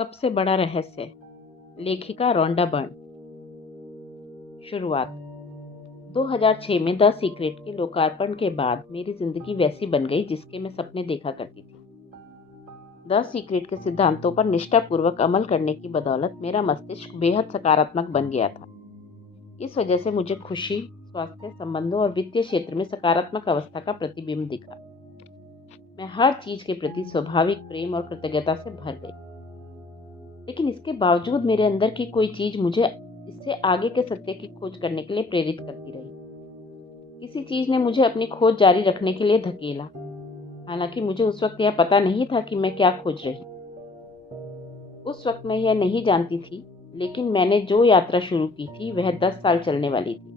सबसे बड़ा रहस्य। लेखिका रोंडा बर्न। शुरुआत 2006 में द सीक्रेट के लोकार्पण के बाद मेरी जिंदगी वैसी बन गई जिसके मैं सपने देखा करती थी। द सीक्रेट के सिद्धांतों पर निष्ठापूर्वक अमल करने की बदौलत मेरा मस्तिष्क बेहद सकारात्मक बन गया था। इस वजह से मुझे खुशी, स्वास्थ्य, संबंधों और वित्तीय क्षेत्र में सकारात्मक अवस्था का प्रतिबिंब दिखा। मैं हर चीज के प्रति स्वाभाविक प्रेम और कृतज्ञता से भर गई। लेकिन इसके बावजूद मेरे अंदर की कोई चीज मुझे इससे आगे के सत्य की खोज करने के लिए प्रेरित करती रही। किसी चीज ने मुझे अपनी खोज जारी रखने के लिए धकेला। हालांकि मुझे उस वक्त यह पता नहीं था कि मैं क्या खोज रही। उस वक्त मैं यह नहीं जानती थी, लेकिन मैंने जो यात्रा शुरू की थी वह 10 साल चलने वाली थी।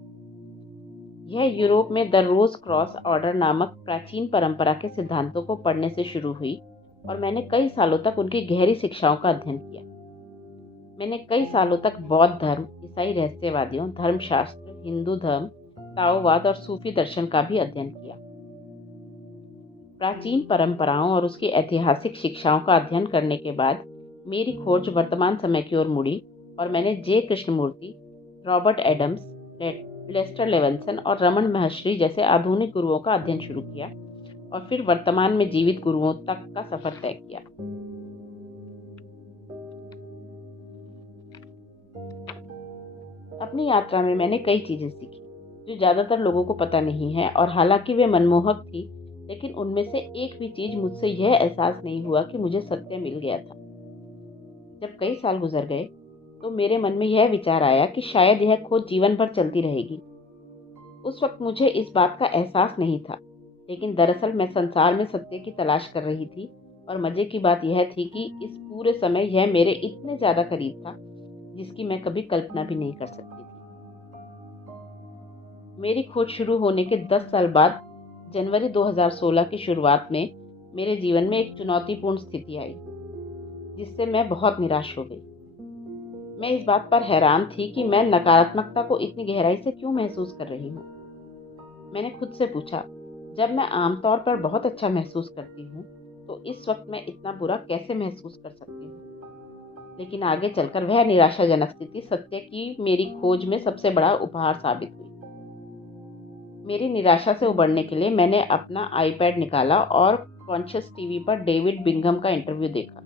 यह यूरोप में द रोज क्रॉस ऑर्डर नामक प्राचीन परंपरा के सिद्धांतों को पढ़ने से शुरू हुई और मैंने कई सालों तक उनकी गहरी शिक्षाओं का अध्ययन किया। मैंने कई सालों तक बौद्ध धर्म, ईसाई रहस्यवादियों, धर्मशास्त्र, हिंदू धर्म, ताओवाद और सूफी दर्शन का भी अध्ययन किया। प्राचीन परंपराओं और उसकी ऐतिहासिक शिक्षाओं का अध्ययन करने के बाद मेरी खोज वर्तमान समय की ओर मुड़ी और मैंने J Krishnamurti, Robert Adams, Lester Levinson और रमन महर्षि जैसे आधुनिक गुरुओं का अध्ययन शुरू किया और फिर वर्तमान में जीवित गुरुओं तक का सफर तय किया। अपनी यात्रा में मैंने कई चीजें सीखी जो ज्यादातर लोगों को पता नहीं है, और हालांकि वे मनमोहक थी, लेकिन उनमें से एक भी चीज मुझसे यह एहसास नहीं हुआ कि मुझे सत्य मिल गया था। जब कई साल गुजर गए तो मेरे मन में यह विचार आया कि शायद यह खोज जीवन भर चलती रहेगी। उस वक्त मुझे इस बात का एहसास नहीं था, लेकिन दरअसल मैं संसार में सत्य की तलाश कर रही थी। और मजे की बात यह थी कि इस पूरे समय यह मेरे इतने ज्यादा करीब था जिसकी मैं कभी कल्पना भी नहीं कर सकती थी। मेरी खोज शुरू होने के 10 साल बाद जनवरी 2016 की शुरुआत में मेरे जीवन में एक चुनौतीपूर्ण स्थिति आई जिससे मैं बहुत निराश हो गई। मैं इस बात पर हैरान थी कि मैं नकारात्मकता को इतनी गहराई से क्यों महसूस कर रही हूँ। मैंने खुद से पूछा, जब मैं आमतौर पर बहुत अच्छा महसूस करती हूँ तो इस वक्त मैं इतना बुरा कैसे महसूस कर सकती हूँ। लेकिन आगे चलकर वह निराशाजनक स्थिति सत्य की मेरी खोज में सबसे बड़ा उपहार साबित हुई। मेरी निराशा से उबरने के लिए मैंने अपना आईपैड निकाला और कॉन्शियस टीवी पर डेविड बिंघम का इंटरव्यू देखा।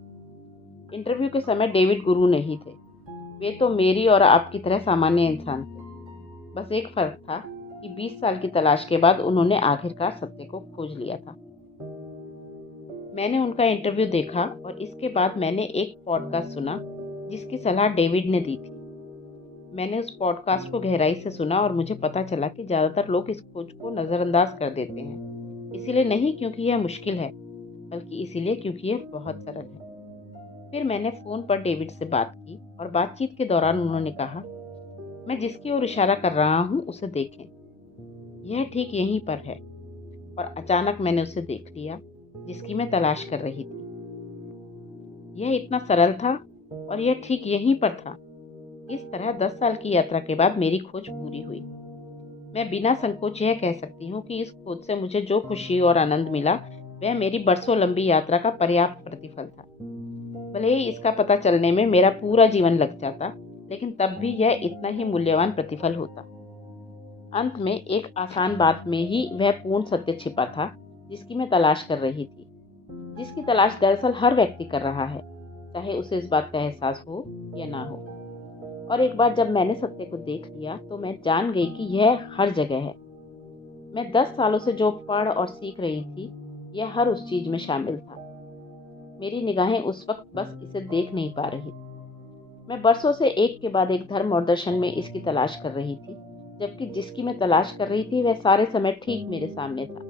इंटरव्यू के समय डेविड गुरु नहीं थे, वे तो मेरी और आपकी तरह सामान्य इंसान थे। बस एक फर्क था कि 20 साल की तलाश के बाद उन्होंने आखिरकार सत्य को खोज लिया था। मैंने उनका इंटरव्यू देखा और इसके बाद मैंने एक पॉडकास्ट सुना जिसकी सलाह डेविड ने दी थी। मैंने उस पॉडकास्ट को गहराई से सुना और मुझे पता चला कि ज़्यादातर लोग इस खोज को नज़रअंदाज कर देते हैं। इसीलिए नहीं क्योंकि यह मुश्किल है, बल्कि इसीलिए क्योंकि यह बहुत सरल है। फिर मैंने फ़ोन पर डेविड से बात की और बातचीत के दौरान उन्होंने कहा, मैं जिसकी ओर इशारा कर रहा हूँ उसे देखें, यह ठीक यहीं पर है। और अचानक मैंने उसे देख लिया जिसकी मैं तलाश कर रही थी। यह इतना सरल था और यह ठीक यहीं पर था। इस तरह 10 साल की यात्रा के बाद मेरी खोज पूरी हुई। मैं बिना संकोच यह कह सकती हूँ कि इस खोज से मुझे जो खुशी और आनंद मिला वह मेरी बरसों लंबी यात्रा का पर्याप्त प्रतिफल था। भले ही इसका पता चलने में मेरा पूरा जीवन लग जाता, लेकिन तब भी यह इतना ही मूल्यवान प्रतिफल होता। अंत में एक आसान बात में ही वह पूर्ण सत्य छिपा था जिसकी मैं तलाश कर रही थी, जिसकी तलाश दरअसल हर व्यक्ति कर रहा है, चाहे उसे इस बात का एहसास हो या ना हो। और एक बार जब मैंने सत्य को देख लिया तो मैं जान गई कि यह हर जगह है। मैं 10 सालों से जो पढ़ और सीख रही थी यह हर उस चीज में शामिल था। मेरी निगाहें उस वक्त बस इसे देख नहीं पा रही थी। मैं बरसों से एक के बाद एक धर्म और दर्शन में इसकी तलाश कर रही थी, जबकि जिसकी मैं तलाश कर रही थी वह सारे समय ठीक मेरे सामने था।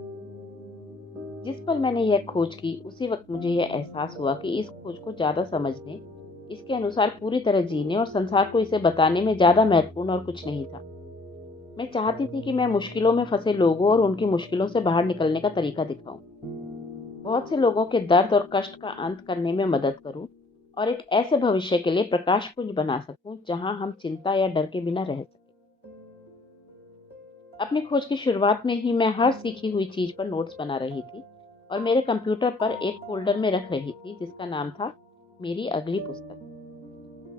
जिस पल मैंने यह खोज की उसी वक्त मुझे यह एहसास हुआ कि इस खोज को ज़्यादा समझने, इसके अनुसार पूरी तरह जीने और संसार को इसे बताने में ज़्यादा महत्वपूर्ण और कुछ नहीं था। मैं चाहती थी कि मैं मुश्किलों में फंसे लोगों और उनकी मुश्किलों से बाहर निकलने का तरीका दिखाऊं। बहुत से लोगों के दर्द और कष्ट का अंत करने में मदद करूं और एक ऐसे भविष्य के लिए प्रकाश पुंज बना सकूं जहां हम चिंता या डर के बिना रह सकें। अपनी खोज की शुरुआत में ही मैं हर सीखी हुई चीज पर नोट्स बना रही थी और मेरे कंप्यूटर पर एक फोल्डर में रख रही थी जिसका नाम था मेरी अगली पुस्तक।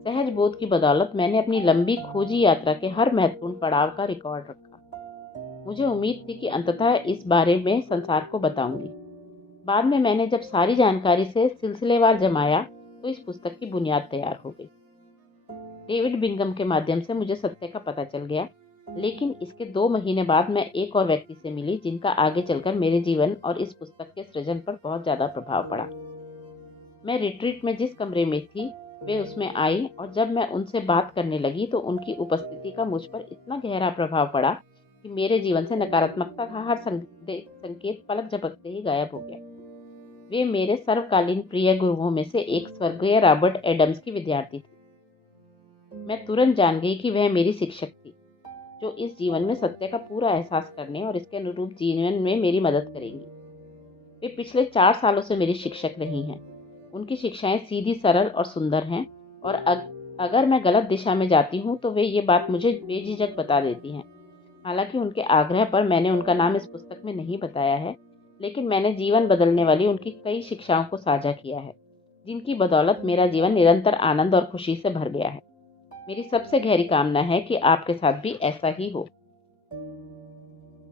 सहज बोध की बदौलत मैंने अपनी लंबी खोजी यात्रा के हर महत्वपूर्ण पड़ाव का रिकॉर्ड रखा। मुझे उम्मीद थी कि अंततः इस बारे में संसार को बताऊंगी। बाद में मैंने जब सारी जानकारी से सिलसिलेवार जमाया तो इस पुस्तक की बुनियाद तैयार हो गई। डेविड बिंगम के माध्यम से मुझे सत्य का पता चल गया, लेकिन इसके 2 महीने बाद मैं एक और व्यक्ति से मिली जिनका आगे चलकर मेरे जीवन और इस पुस्तक के सृजन पर बहुत ज़्यादा प्रभाव पड़ा। मैं रिट्रीट में जिस कमरे में थी वे उसमें आई और जब मैं उनसे बात करने लगी तो उनकी उपस्थिति का मुझ पर इतना गहरा प्रभाव पड़ा कि मेरे जीवन से नकारात्मकता का हर संकेत पलक झपकते ही गायब हो गया। वे मेरे सर्वकालीन प्रिय गुरुओं में से एक स्वर्गीय रॉबर्ट एडम्स की विद्यार्थी थी। मैं तुरंत जान गई कि वह मेरी शिक्षक थी, जो इस जीवन में सत्य का पूरा एहसास करने और इसके अनुरूप जीवन में मेरी मदद करेंगी। वे पिछले 4 सालों से मेरी शिक्षक रही हैं। उनकी शिक्षाएं सीधी, सरल और सुंदर हैं और अगर मैं गलत दिशा में जाती हूँ तो वे ये बात मुझे बेझिझक बता देती हैं। हालांकि उनके आग्रह पर मैंने उनका नाम इस पुस्तक में नहीं बताया है, लेकिन मैंने जीवन बदलने वाली उनकी कई शिक्षाओं को साझा किया है, जिनकी बदौलत मेरा जीवन निरंतर आनंद और खुशी से भर गया है। मेरी सबसे गहरी कामना है कि आपके साथ भी ऐसा ही हो।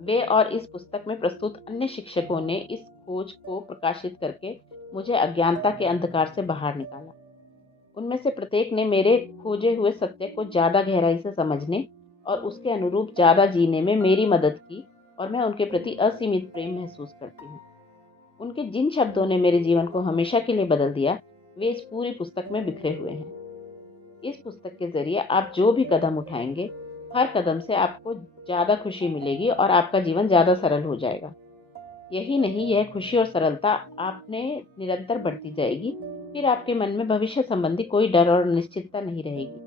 वे और इस पुस्तक में प्रस्तुत अन्य शिक्षकों ने इस खोज को प्रकाशित करके मुझे अज्ञानता के अंधकार से बाहर निकाला। उनमें से प्रत्येक ने मेरे खोजे हुए सत्य को ज़्यादा गहराई से समझने और उसके अनुरूप ज़्यादा जीने में मेरी मदद की और मैं उनके प्रति असीमित प्रेम महसूस करती हूँ। उनके जिन शब्दों ने मेरे जीवन को हमेशा के लिए बदल दिया, वे इस पूरी पुस्तक में बिखरे हुए हैं। इस पुस्तक के ज़रिए आप जो भी कदम उठाएंगे, हर कदम से आपको ज़्यादा खुशी मिलेगी और आपका जीवन ज़्यादा सरल हो जाएगा। यही नहीं, यह खुशी और सरलता आपने निरंतर बढ़ती जाएगी। फिर आपके मन में भविष्य संबंधी कोई डर और अनिश्चितता नहीं रहेगी।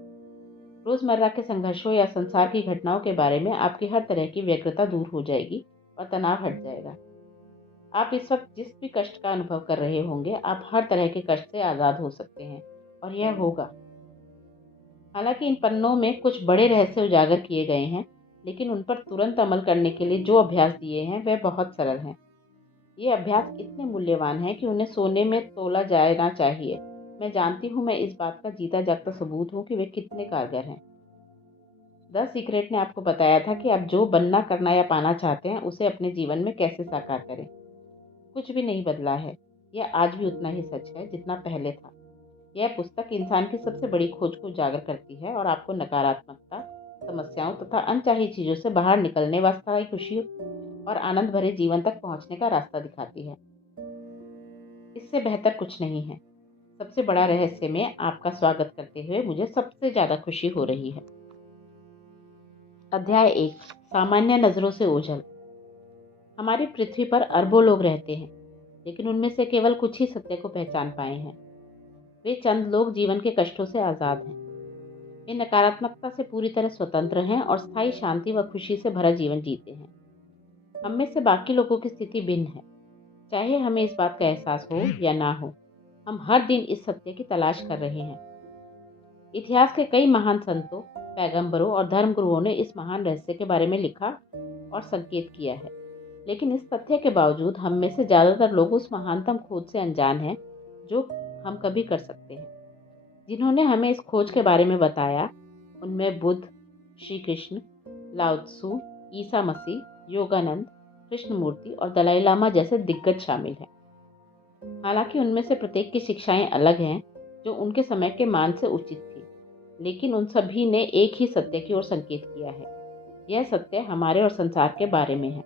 रोज़मर्रा के संघर्षों या संसार की घटनाओं के बारे में आपकी हर तरह की व्यग्रता दूर हो जाएगी और तनाव हट जाएगा। आप इस वक्त जिस भी कष्ट का अनुभव कर रहे होंगे, आप हर तरह के कष्ट से आज़ाद हो सकते हैं और यह होगा। हालांकि इन पन्नों में कुछ बड़े रहस्य उजागर किए गए हैं, लेकिन उन पर तुरंत अमल करने के लिए जो अभ्यास दिए हैं वे बहुत सरल हैं। ये अभ्यास इतने मूल्यवान हैं कि उन्हें सोने में तोला जाना चाहिए। मैं जानती हूँ, मैं इस बात का जीता जागता सबूत हूँ कि वे कितने कारगर हैं। द सीक्रेट ने आपको बताया था कि आप जो बनना, करना या पाना चाहते हैं उसे अपने जीवन में कैसे साकार करें। कुछ भी नहीं बदला है। यह आज भी उतना ही सच है जितना पहले था। यह पुस्तक इंसान की सबसे बड़ी खोज को उजागर करती है और आपको नकारात्मकता, समस्याओं तथा अनचाही चीज़ों से बाहर निकलने, वास्तविक खुशी और आनंद भरे जीवन तक पहुंचने का रास्ता दिखाती है। इससे बेहतर कुछ नहीं है। सबसे बड़ा रहस्य में आपका स्वागत करते हुए मुझे सबसे ज़्यादा खुशी हो रही है। अध्याय 1, सामान्य नज़रों से ओझल। हमारी पृथ्वी पर अरबों लोग रहते हैं, लेकिन उनमें से केवल कुछ ही सत्य को पहचान पाए हैं। वे चंद लोग जीवन के कष्टों से आज़ाद हैं। वे नकारात्मकता से पूरी तरह स्वतंत्र हैं और स्थायी शांति व खुशी से भरा जीवन जीते हैं। हम में से बाकी लोगों की स्थिति भिन्न है। चाहे हमें इस बात का एहसास हो या ना हो, हम हर दिन इस सत्य की तलाश कर रहे हैं। इतिहास के कई महान संतों, पैगंबरों और धर्मगुरुओं ने इस महान रहस्य के बारे में लिखा और संकेत किया है, लेकिन इस तथ्य के बावजूद हम में से ज़्यादातर लोग उस महानतम खोज से अनजान हैं जो हम कभी कर सकते हैं। जिन्होंने हमें इस खोज के बारे में बताया, उनमें बुद्ध, श्री कृष्ण, लाओ त्सु, ईसा मसीह, योगानंद, कृष्णमूर्ति और दलाई लामा जैसे दिग्गज शामिल हैं। हालांकि उनमें से प्रत्येक की शिक्षाएं अलग हैं, जो उनके समय के मान से उचित थी, लेकिन उन सभी ने एक ही सत्य की ओर संकेत किया है। यह सत्य हमारे और संसार के बारे में है।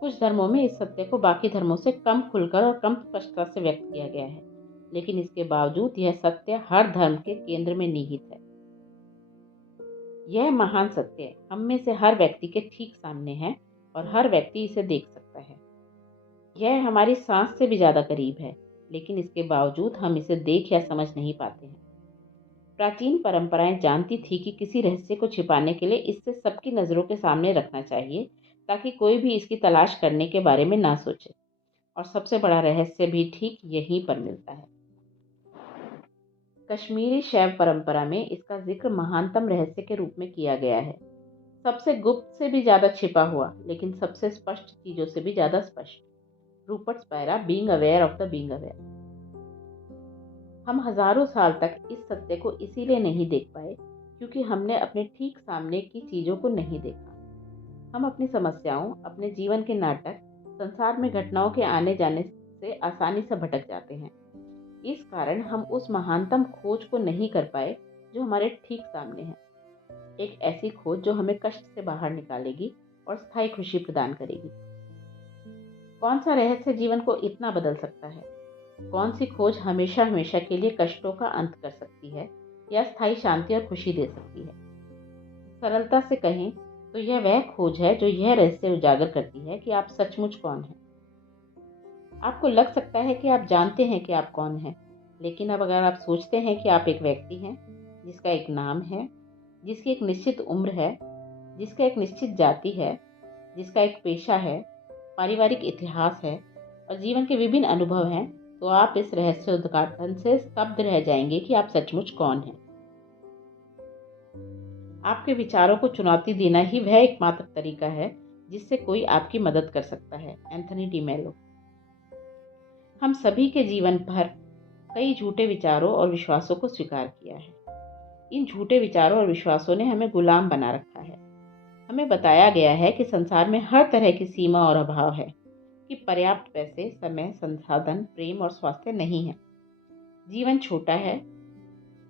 कुछ धर्मों में इस सत्य को बाकी धर्मों से कम खुलकर और कम स्पष्टता से व्यक्त किया गया है, लेकिन इसके बावजूद यह सत्य हर धर्म के केंद्र में निहित है। यह महान सत्य हम में से हर व्यक्ति के ठीक सामने है और हर व्यक्ति इसे देख सकता है। यह हमारी सांस से भी ज़्यादा करीब है, लेकिन इसके बावजूद हम इसे देख या समझ नहीं पाते हैं। प्राचीन परंपराएं जानती थी कि किसी रहस्य को छिपाने के लिए इससे सबकी नज़रों के सामने रखना चाहिए, ताकि कोई भी इसकी तलाश करने के बारे में ना सोचे। और सबसे बड़ा रहस्य भी ठीक यहीं पर मिलता है। कश्मीरी शैव परंपरा में इसका जिक्र महानतम रहस्य के रूप में किया गया है। सबसे गुप्त से भी ज़्यादा छिपा हुआ, लेकिन सबसे स्पष्ट चीज़ों से भी ज़्यादा स्पष्ट। Rupert Spyra, being aware of the being aware. हम हजारों साल तक इस सत्य को इसीलिए नहीं देख पाए क्योंकि हमने अपने ठीक सामने की चीजों को नहीं देखा। हम अपनी समस्याओं, अपने जीवन के नाटक, संसार में घटनाओं के आने जाने से आसानी से भटक जाते हैं। इस कारण हम उस महानतम खोज को नहीं कर पाए जो हमारे ठीक सामने है। एक ऐसी खोज जो हमें कष्ट से बाहर निकालेगी और स्थायी खुशी प्रदान करेगी। कौन सा रहस्य जीवन को इतना बदल सकता है? कौन सी खोज हमेशा हमेशा के लिए कष्टों का अंत कर सकती है या स्थायी शांति और खुशी दे सकती है? सरलता से कहें तो यह वह खोज है जो यह रहस्य उजागर करती है कि आप सचमुच कौन हैं। आपको लग सकता है कि आप जानते हैं कि आप कौन हैं, लेकिन अब अगर आप सोचते हैं कि आप एक व्यक्ति हैं जिसका एक नाम है, जिसकी एक निश्चित उम्र है, जिसका एक निश्चित जाति है, जिसका एक पेशा है, पारिवारिक इतिहास है और जीवन के विभिन्न अनुभव हैं, तो आप इस रहस्य उद्घाटन से स्तब्ध रह जाएंगे कि आप सचमुच कौन हैं। आपके विचारों को चुनौती देना ही वह एकमात्र तरीका है जिससे कोई आपकी मदद कर सकता है। एंथनी डी मेलो। हम सभी के जीवन भर कई झूठे विचारों और विश्वासों को स्वीकार किया है। इन झूठे विचारों और विश्वासों ने हमें गुलाम बना रखा है। हमें बताया गया है कि संसार में हर तरह की सीमा और अभाव है, कि पर्याप्त पैसे, समय, संसाधन, प्रेम और स्वास्थ्य नहीं है। जीवन छोटा है,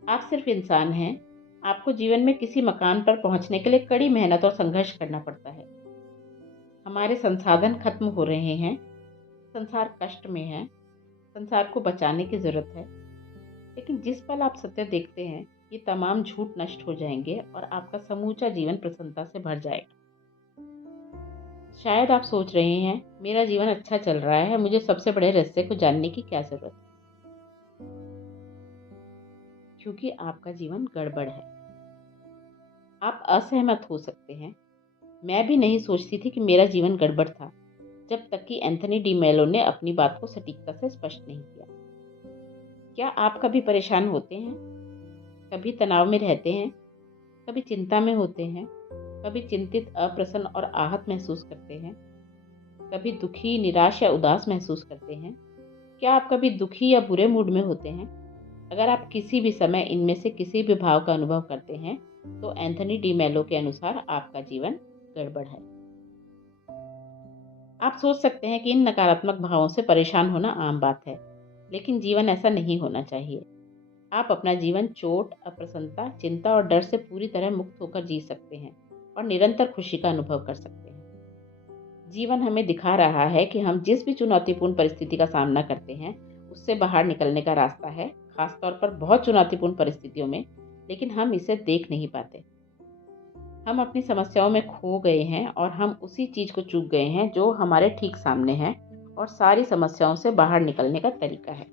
आप सिर्फ इंसान हैं। आपको जीवन में किसी मकान पर पहुंचने के लिए कड़ी मेहनत और संघर्ष करना पड़ता है। हमारे संसाधन खत्म हो रहे हैं, संसार कष्ट में है, संसार को बचाने की जरूरत है। लेकिन जिस पल आप सत्य देखते हैं, ये तमाम झूठ नष्ट हो जाएंगे और आपका समूचा जीवन प्रसन्नता से भर जाएगा। शायद आप सोच रहे हैं, मेरा जीवन अच्छा चल रहा है, मुझे सबसे बड़े रहस्य को जानने की क्या जरूरत है? क्योंकि आपका जीवन गड़बड़ है। आप असहमत हो सकते हैं। मैं भी नहीं सोचती थी कि मेरा जीवन गड़बड़ था, जब तक कि एंथनी डी मेलो ने अपनी बात को सटीकता से स्पष्ट नहीं किया। क्या आप कभी परेशान होते हैं? कभी तनाव में रहते हैं? कभी चिंता में होते हैं? कभी चिंतित, अप्रसन्न और आहत महसूस करते हैं? कभी दुखी, निराश या उदास महसूस करते हैं? क्या आप कभी दुखी या बुरे मूड में होते हैं? अगर आप किसी भी समय इनमें से किसी भी भाव का अनुभव करते हैं, तो एंथनी डी मेलो के अनुसार आपका जीवन गड़बड़ है। आप सोच सकते हैं कि इन नकारात्मक भावों से परेशान होना आम बात है, लेकिन जीवन ऐसा नहीं होना चाहिए। आप अपना जीवन चोट, अप्रसन्नता, चिंता और डर से पूरी तरह मुक्त होकर जी सकते हैं और निरंतर खुशी का अनुभव कर सकते हैं। जीवन हमें दिखा रहा है कि हम जिस भी चुनौतीपूर्ण परिस्थिति का सामना करते हैं, उससे बाहर निकलने का रास्ता है, खासतौर पर बहुत चुनौतीपूर्ण परिस्थितियों में, लेकिन हम इसे देख नहीं पाते। हम अपनी समस्याओं में खो गए हैं और हम उसी चीज को चूक गए हैं जो हमारे ठीक सामने है और सारी समस्याओं से बाहर निकलने का तरीका है।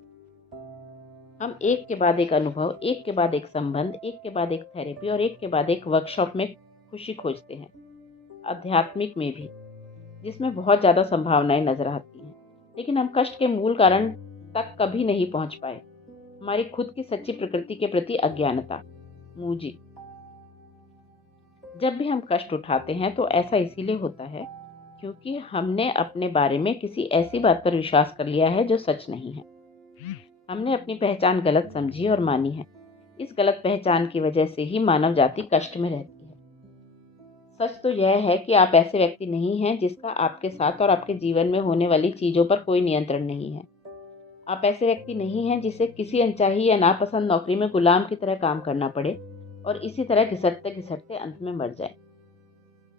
हम एक के बाद एक अनुभव, एक के बाद एक संबंध, एक के बाद एक थेरेपी और एक के बाद एक वर्कशॉप में खुशी खोजते हैं। आध्यात्मिक में भी, जिसमें बहुत ज़्यादा संभावनाएं नजर आती हैं, लेकिन हम कष्ट के मूल कारण तक कभी नहीं पहुंच पाए। हमारी खुद की सच्ची प्रकृति के प्रति अज्ञानता। मूजी। जब भी हम कष्ट उठाते हैं तो ऐसा इसीलिए होता है क्योंकि हमने अपने बारे में किसी ऐसी बात पर विश्वास कर लिया है जो सच नहीं है। हमने अपनी पहचान गलत समझी और मानी है। इस गलत पहचान की वजह से ही मानव जाति कष्ट में रहती है। सच तो यह है कि आप ऐसे व्यक्ति नहीं हैं जिसका आपके साथ और आपके जीवन में होने वाली चीज़ों पर कोई नियंत्रण नहीं है। आप ऐसे व्यक्ति नहीं हैं जिसे किसी अनचाही या नापसंद नौकरी में गुलाम की तरह काम करना पड़े और इसी तरह घिसटते घिसटते अंत में मर जाए।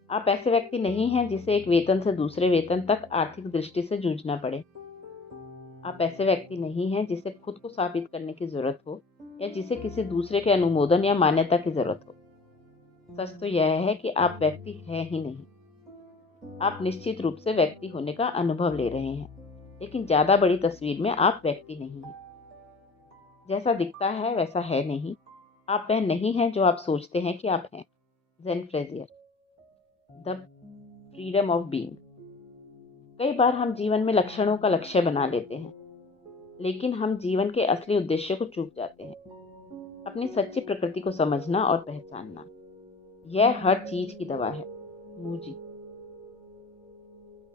आप ऐसे व्यक्ति नहीं हैं जिसे एक वेतन से दूसरे वेतन तक आर्थिक दृष्टि से जूझना पड़े। आप ऐसे व्यक्ति नहीं हैं जिसे खुद को साबित करने की जरूरत हो या जिसे किसी दूसरे के अनुमोदन या मान्यता की जरूरत हो। सच तो यह है कि आप व्यक्ति हैं ही नहीं। आप निश्चित रूप से व्यक्ति होने का अनुभव ले रहे हैं, लेकिन ज्यादा बड़ी तस्वीर में आप व्यक्ति नहीं हैं। जैसा दिखता है वैसा है नहीं। आप वह नहीं हैं जो आप सोचते हैं कि आप हैं। Jan Frazier. The freedom of being. कई बार हम जीवन में लक्षणों का लक्ष्य बना लेते हैं, लेकिन हम जीवन के असली उद्देश्य को चूक जाते हैं। अपनी सच्ची प्रकृति को समझना और पहचानना, यह हर चीज की दवा है। मूजी।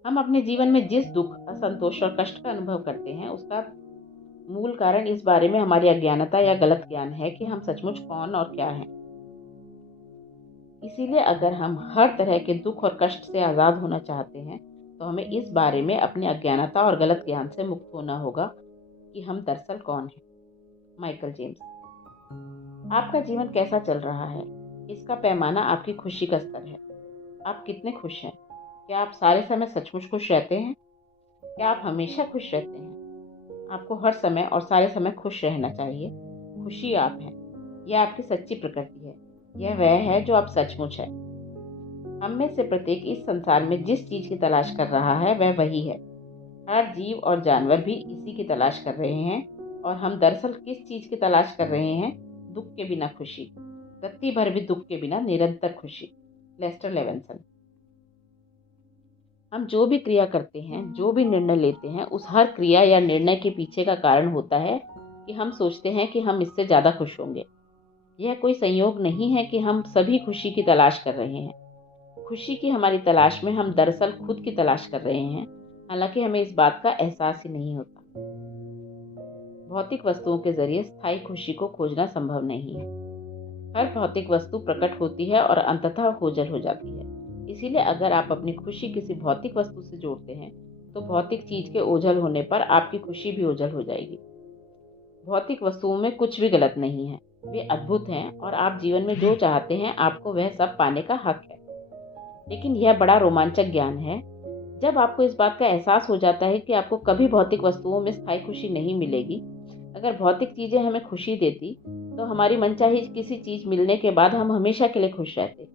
हम अपने जीवन में जिस दुख, असंतोष और कष्ट का अनुभव करते हैं, उसका मूल कारण इस बारे में हमारी अज्ञानता या गलत ज्ञान है कि हम सचमुच कौन और क्या हैं। इसीलिए अगर हम हर तरह के दुख और कष्ट से आज़ाद होना चाहते हैं तो हमें इस बारे में अपनी अज्ञानता और गलत ज्ञान से मुक्त होना होगा कि हम दरअसल कौन हैं। Michael James. आपका जीवन कैसा चल रहा है, इसका पैमाना आपकी खुशी का स्तर है। आप कितने खुश हैं? क्या आप सारे समय सचमुच खुश रहते हैं? क्या आप हमेशा खुश रहते हैं? आपको हर समय और सारे समय खुश रहना चाहिए। खुशी आप हैं। यह आपकी सच्ची प्रकृति है। यह वह है जो आप सचमुच है। हम में से प्रत्येक इस संसार में जिस चीज की तलाश कर रहा है वह वही है। हर जीव और जानवर भी इसी की तलाश कर रहे हैं और हम दरअसल किस चीज की तलाश कर रहे हैं? दुख के बिना खुशी, रत्ती भर भी दुख के बिना निरंतर खुशी। Lester Levinson. हम जो भी क्रिया करते हैं, जो भी निर्णय लेते हैं, उस हर क्रिया या निर्णय के पीछे का कारण होता है कि हम सोचते हैं कि हम इससे ज़्यादा खुश होंगे। यह कोई संयोग नहीं है कि हम सभी खुशी की तलाश कर रहे हैं। खुशी की हमारी तलाश में हम दरअसल खुद की तलाश कर रहे हैं, हालांकि हमें इस बात का एहसास ही नहीं होता। भौतिक वस्तुओं के जरिए स्थायी खुशी को खोजना संभव नहीं है। हर भौतिक वस्तु प्रकट होती है और अंततः ओझल हो जाती है। इसीलिए अगर आप अपनी खुशी किसी भौतिक वस्तु से जोड़ते हैं तो भौतिक चीज के ओझल होने पर आपकी खुशी भी ओझल हो जाएगी। भौतिक वस्तुओं में कुछ भी गलत नहीं है, वे अद्भुत हैं और आप जीवन में जो चाहते हैं आपको वह सब पाने का हक है। लेकिन यह बड़ा रोमांचक ज्ञान है जब आपको इस बात का एहसास हो जाता है कि आपको कभी भौतिक वस्तुओं में स्थायी खुशी नहीं मिलेगी। अगर भौतिक चीजें हमें खुशी देती तो हमारी मनचाही किसी चीज मिलने के बाद हम हमेशा के लिए खुश रहते,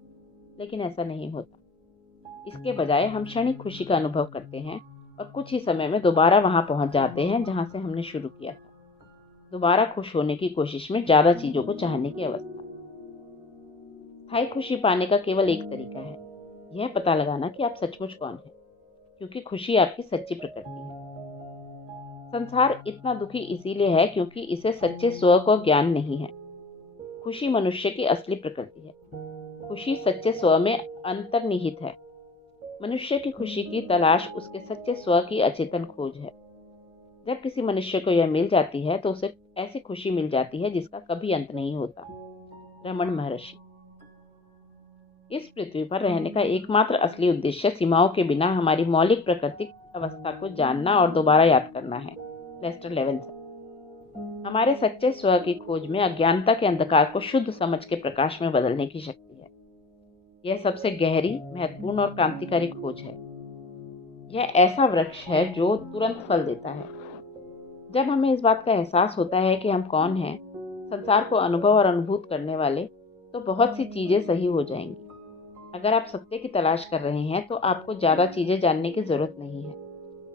लेकिन ऐसा नहीं होता। इसके बजाय हम क्षणिक खुशी का अनुभव करते हैं और कुछ ही समय में दोबारा वहां पहुंच जाते हैं जहां से हमने शुरू किया था, दोबारा खुश होने की कोशिश में ज्यादा चीजों को चाहने की अवस्था। स्थायी खुशी पाने का केवल एक तरीका है, यह पता लगाना कि आप सचमुच कौन हैं, क्योंकि खुशी आपकी सच्ची प्रकृति है। संसार इतना दुखी इसीलिए है क्योंकि इसे सच्चे स्व का ज्ञान नहीं है। खुशी मनुष्य की असली प्रकृति है। खुशी सच्चे स्व में अंतर्निहित है। मनुष्य की खुशी की तलाश उसके सच्चे स्व की अचेतन खोज है। जब किसी मनुष्य को यह मिल जाती है तो उसे ऐसी खुशी मिल जाती है जिसका कभी अंत नहीं होता। रमन महर्षि। इस पृथ्वी पर रहने का एकमात्र असली उद्देश्य सीमाओं के बिना हमारी मौलिक प्राकृतिक अवस्था को जानना और दोबारा याद करना है। Lester Levinson. हमारे सच्चे स्व की खोज में अज्ञानता के अंधकार को शुद्ध समझ के प्रकाश में बदलने की शक्ति है। यह सबसे गहरी, महत्वपूर्ण और क्रांतिकारी खोज है। यह ऐसा वृक्ष है जो तुरंत फल देता है। जब हमें इस बात का एहसास होता है कि हम कौन हैं, संसार को अनुभव और अनुभूत करने वाले, तो बहुत सी चीजें सही हो जाएंगी। अगर आप सत्य की तलाश कर रहे हैं तो आपको ज्यादा चीजें जानने की जरूरत नहीं है।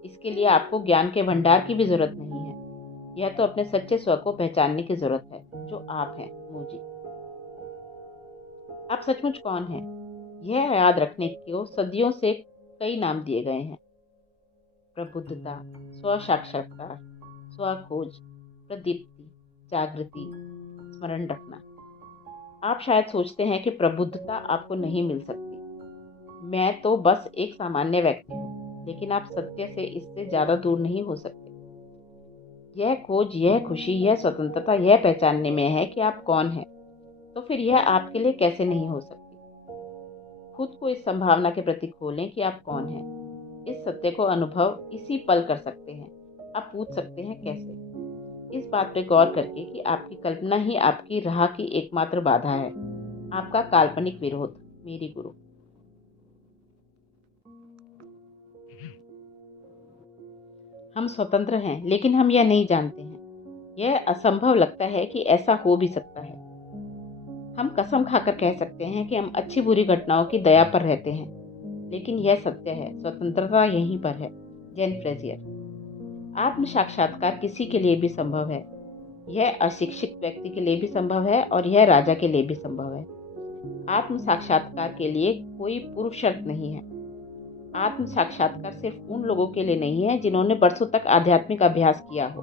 इसके लिए आपको ज्ञान के भंडार की भी जरूरत नहीं है। यह तो अपने सच्चे स्व को पहचानने की जरूरत है, जो आप हैं। मूजी। आप सचमुच कौन हैं, यह याद रखने को सदियों से कई नाम दिए गए हैं। प्रबुद्धता, स्व साक्षात्कार, स्व खोज, प्रदीप्ति, जागृति, स्मरण रखना। आप शायद सोचते हैं कि प्रबुद्धता आपको नहीं मिल सकती। मैं तो बस एक सामान्य व्यक्ति हूँ, लेकिन आप सत्य से इससे ज्यादा दूर नहीं हो सकते। यह खोज, यह खुशी, यह स्वतंत्रता यह पहचानने में है कि आप कौन हैं, तो फिर यह आपके लिए कैसे नहीं हो सकती। खुद को इस संभावना के प्रति खोलें कि आप कौन हैं। इस सत्य को अनुभव इसी पल कर सकते हैं। आप पूछ सकते हैं कैसे? इस बात पे गौर करके कि आपकी कल्पना ही आपकी राह की एकमात्र बाधा है, आपका काल्पनिक विरोध। मेरी गुरु। हम स्वतंत्र हैं, लेकिन हम यह नहीं जानते हैं। यह असंभव लगता है कि ऐसा हो भी सकता है। हम कसम खाकर कह सकते हैं कि हम अच्छी बुरी घटनाओं की दया पर रहते हैं, लेकिन यह सत्य है, स्वतंत्रता यहीं पर है। जैन फ्रेजियर। आत्म साक्षात्कार किसी के लिए भी संभव है। यह अशिक्षित व्यक्ति के लिए भी संभव है और यह राजा के लिए भी संभव है। आत्म साक्षात्कार के लिए कोई पूर्व शर्त नहीं है। आत्म साक्षात्कार सिर्फ उन लोगों के लिए नहीं है जिन्होंने बरसों तक आध्यात्मिक अभ्यास किया हो,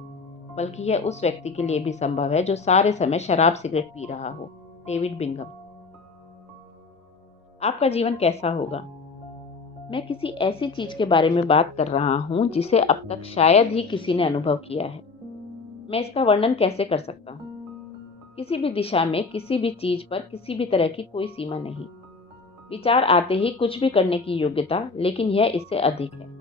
बल्कि यह उस व्यक्ति के लिए भी संभव है जो सारे समय शराब सिगरेट पी रहा हो। David Bingham. आपका जीवन कैसा होगा? मैं किसी ऐसी चीज के बारे में बात कर रहा हूं जिसे अब तक शायद ही किसी ने अनुभव किया है। मैं इसका वर्णन कैसे कर सकता हूँ? किसी भी दिशा में, किसी भी चीज पर, किसी भी तरह की कोई सीमा नहीं। विचार आते ही कुछ भी करने की योग्यता, लेकिन यह इससे अधिक है।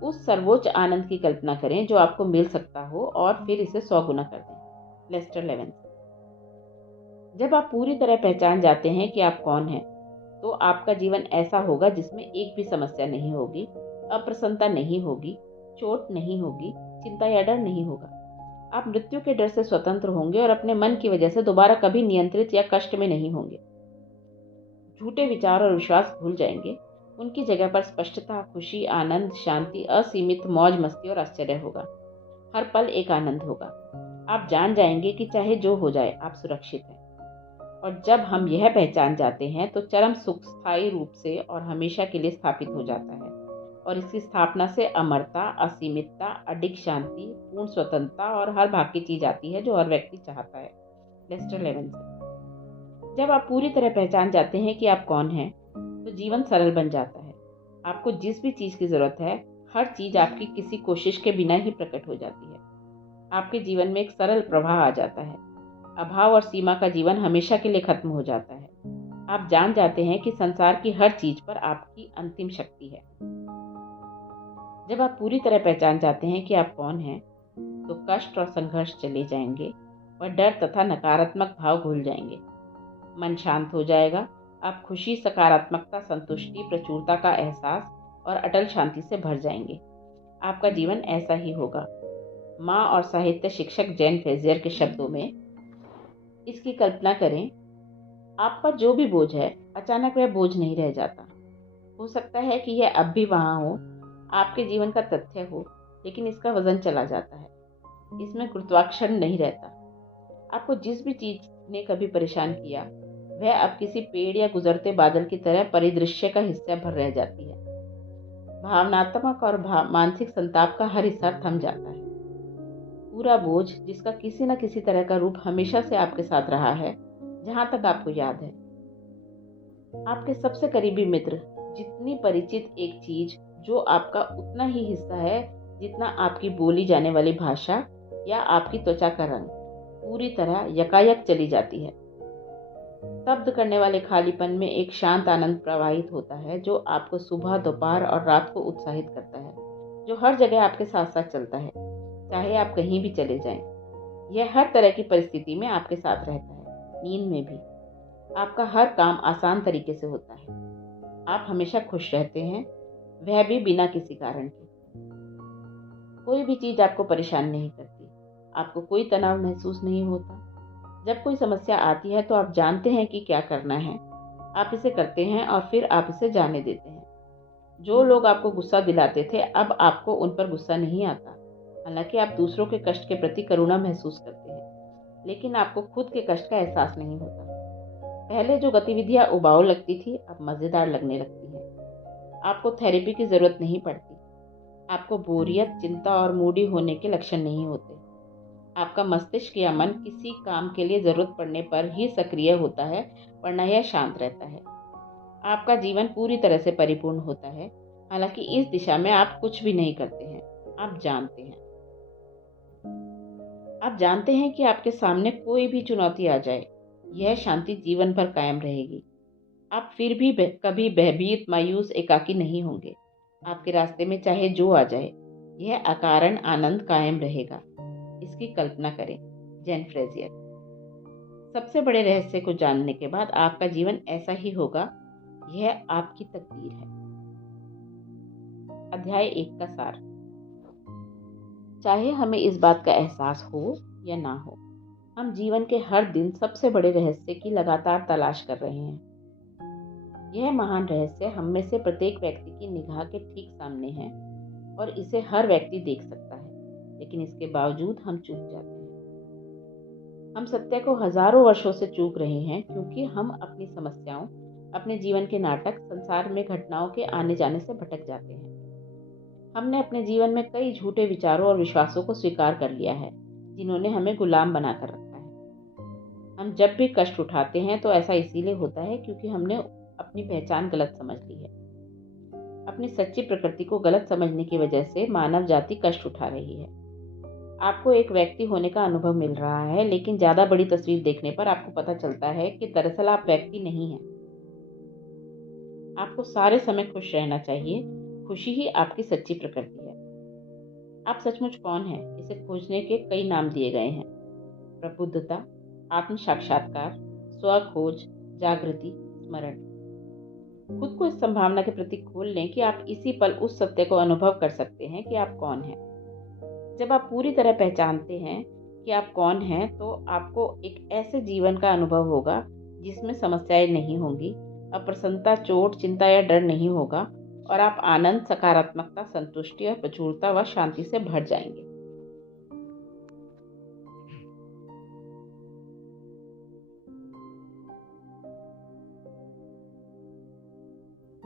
उस सर्वोच्च आनंद की कल्पना करें जो आपको मिल सकता हो और फिर इसे 100 गुना कर दें। लेस्टर लेविन्स। जब आप पूरी तरह पहचान जाते हैं कि आप कौन हैं, तो आपका जीवन ऐसा होगा जिसमें एक भी समस्या नहीं होगी, अप्रसन्नता नहीं होगी, चोट नहीं होगी, चिंता या डर नहीं होगा। आप मृत्यु के डर से स्वतंत्र होंगे और अपने मन की वजह से दोबारा कभी नियंत्रित या कष्ट में नहीं होंगे। झूठे विचार और विश्वास भूल जाएंगे। उनकी जगह पर स्पष्टता, खुशी, आनंद, शांति, असीमित मौज मस्ती और आश्चर्य होगा। हर पल एक आनंद होगा। आप जान जाएंगे कि चाहे जो हो जाए, आप सुरक्षित हैं। और जब हम यह पहचान जाते हैं तो चरम सुख स्थायी रूप से और हमेशा के लिए स्थापित हो जाता है। और इसकी स्थापना से अमरता, असीमितता, अडिग शांति, पूर्ण स्वतंत्रता और हर भाग की चीज आती है जो हर व्यक्ति चाहता है। लेस्टर लेविन्स। जब आप पूरी तरह पहचान जाते हैं कि आप कौन हैं, तो जीवन सरल बन जाता है। आपको जिस भी चीज की जरूरत है, हर चीज आपकी किसी कोशिश के बिना ही प्रकट हो जाती है। आपके जीवन में एक सरल प्रवाह आ जाता है। अभाव और सीमा का जीवन हमेशा के लिए खत्म हो जाता है। आप जान जाते हैं कि संसार की हर चीज पर आपकी अंतिम शक्ति है। जब आप पूरी तरह पहचान जाते हैं कि आप कौन हैं, तो कष्ट और संघर्ष चले जाएंगे और डर तथा नकारात्मक भाव भूल जाएंगे। मन शांत हो जाएगा। आप खुशी, सकारात्मकता, संतुष्टि, प्रचुरता का एहसास और अटल शांति से भर जाएंगे। आपका जीवन ऐसा ही होगा। माँ और साहित्य शिक्षक जैन फ्रेजियर के शब्दों में इसकी कल्पना करें। आप पर जो भी बोझ है, अचानक वह बोझ नहीं रह जाता। हो सकता है कि यह अब भी वहां हो, आपके जीवन का तथ्य हो, लेकिन इसका वजन चला जाता है। इसमें गुरुत्वाकर्षण नहीं रहता। आपको जिस भी चीज ने कभी परेशान किया, वह अब किसी पेड़ या गुजरते बादल की तरह परिदृश्य का हिस्सा भर रह जाती है। भावनात्मक और मानसिक संताप का हर हिस्सा थम जाता है। पूरा बोझ, जिसका किसी न किसी तरह का रूप हमेशा से आपके साथ रहा है, जहां तक आपको याद है। आपके सबसे करीबी मित्र, जितनी परिचित एक चीज जो आपका उतना ही हिस्सा है जितना आपकी बोली जाने वाली भाषा या आपकी त्वचा का रंग, पूरी तरह यकायक चली जाती है। स्तब्ध करने वाले खालीपन में एक शांत आनंद प्रवाहित होता है जो आपको सुबह, दोपहर और रात को उत्साहित करता है, जो हर जगह आपके साथ साथ चलता है, चाहे आप कहीं भी चले जाएं। यह हर तरह की परिस्थिति में आपके साथ रहता है, नींद में भी। आपका हर काम आसान तरीके से होता है। आप हमेशा खुश रहते हैं, वह भी बिना किसी कारण के। कोई भी चीज आपको परेशान नहीं करती। आपको कोई तनाव महसूस नहीं होता। जब कोई समस्या आती है तो आप जानते हैं कि क्या करना है। आप इसे करते हैं और फिर आप इसे जाने देते हैं। जो लोग आपको गुस्सा दिलाते थे, अब आपको उन पर गुस्सा नहीं आता। हालांकि आप दूसरों के कष्ट के प्रति करुणा महसूस करते हैं, लेकिन आपको खुद के कष्ट का एहसास नहीं होता। पहले जो गतिविधियां उबाऊ लगती थी, अब मजेदार लगने लगती हैं। आपको थेरेपी की जरूरत नहीं पड़ती। आपको बोरियत, चिंता और मूडी होने के लक्षण नहीं होते। आपका मस्तिष्क या मन किसी काम के लिए जरूरत पड़ने पर ही सक्रिय होता है, वरना यह शांत रहता है। आपका जीवन पूरी तरह से परिपूर्ण होता है। हालांकि इस दिशा में आप कुछ भी नहीं करते हैं। आप जानते हैं। आप जानते हैं कि आपके सामने कोई भी चुनौती आ जाए, यह शांति जीवन भर कायम रहेगी। आप फिर भी कभी भयभीत, मायूस, एकाकी नहीं होंगे। आपके रास्ते में चाहे जो आ जाए, यह अकारण आनंद कायम रहेगा। इसकी कल्पना करें। जैन फ्रेजियर। सबसे बड़े रहस्य को जानने के बाद आपका जीवन ऐसा ही होगा। यह आपकी तकदीर है। अध्याय 1 का सार। चाहे हमें इस बात का एहसास हो या ना हो, हम जीवन के हर दिन सबसे बड़े रहस्य की लगातार तलाश कर रहे हैं। यह महान रहस्य हम में से प्रत्येक व्यक्ति की निगाह के ठीक सामने है और इसे हर व्यक्ति देख सकता है, लेकिन इसके बावजूद हम चूक जाते हैं। हम सत्य को हजारों वर्षों से चूक रहे हैं क्योंकि हम अपनी समस्याओं, अपने जीवन के नाटक, संसार में घटनाओं के आने जाने से भटक जाते हैं। हमने अपने जीवन में कई झूठे विचारों और विश्वासों को स्वीकार कर लिया है, जिन्होंने हमें गुलाम बनाकर रखा है। हम जब भी कष्ट उठाते हैं तो ऐसा इसीलिए होता है क्योंकि हमने अपनी पहचान गलत समझ ली है। अपनी सच्ची प्रकृति को गलत समझने की वजह से मानव जाति कष्ट उठा रही है। आपको एक व्यक्ति होने का अनुभव मिल रहा है, लेकिन ज़्यादा बड़ी तस्वीर देखने पर आपको पता चलता है कि दरअसल आप व्यक्ति नहीं हैं। आपको सारे समय खुश रहना चाहिए। खुशी ही आपकी सच्ची प्रकृति है। आप सचमुच कौन हैं, इसे खोजने के कई नाम दिए गए हैं। प्रबुद्धता, आत्म साक्षात्कार, स्व खोज, जागृति, स्मरण। खुद को इस संभावना के प्रति खोल लें कि आप इसी पल उस सत्य को अनुभव कर सकते हैं कि आप कौन हैं। जब आप पूरी तरह पहचानते हैं कि आप कौन हैं, तो आपको एक ऐसे जीवन का अनुभव होगा जिसमें समस्याएं नहीं होंगी, अप्रसन्नता, चोट, चिंता या डर नहीं होगा और आप आनंद, सकारात्मकता, संतुष्टि और प्रचुरता व शांति से भर जाएंगे।